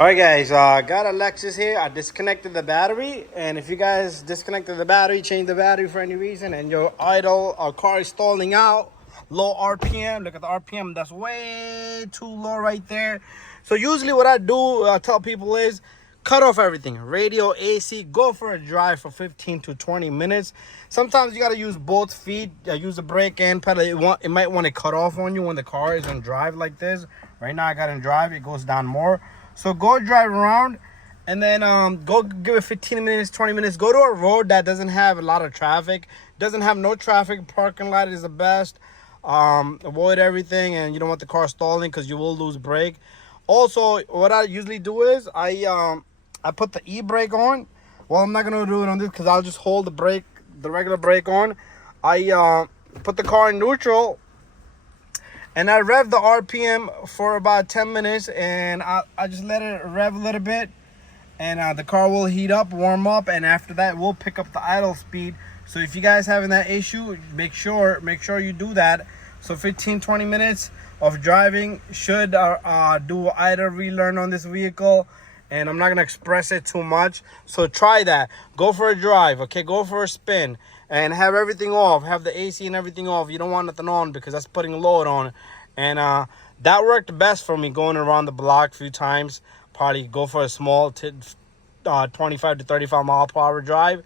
Alright guys, got a Lexus here. I disconnected the battery, and if you guys disconnected the battery, change the battery for any reason, and your idle car is stalling out, low RPM, look at the RPM, that's way too low right there. So usually what I do, tell people is, cut off everything, radio, AC, go for a drive for 15 to 20 minutes. Sometimes you gotta use both feet, use the brake and pedal. It might want to cut off on you when the car is in drive like this. Right now I got in drive, it goes down more. So go drive around, and then go give it 15 minutes, 20 minutes. Go to a road that doesn't have a lot of traffic. Doesn't have no traffic. Parking lot is the best. Avoid everything, and you don't want the car stalling because you will lose brake. Also, what I usually do is I put the e-brake on. Well, I'm not gonna do it on this because I'll just hold the brake, the regular brake on. I put the car in neutral, and I rev the RPM for about 10 minutes, and I just let it rev a little bit, and the car will heat up, warm up, and after that we'll pick up the idle speed. So if you guys having that issue, make sure you do that. So 15-20 minutes of driving should do idle relearn on this vehicle, and I'm not gonna express it too much. So try that. Go for a drive, okay? Go for a spin, and have everything off. Have the AC and everything off. You don't want nothing on because that's putting load on. And that worked best for me, going around the block a few times. Probably go for a small 25 to 35 mile per hour drive,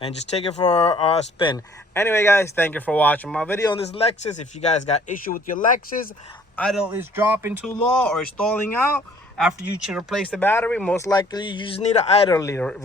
and just take it for a spin. Anyway, guys, thank you for watching my video on this Lexus. If you guys got issue with your Lexus, idle is dropping too low or stalling out after you replace the battery, most likely you just need an idle relearn.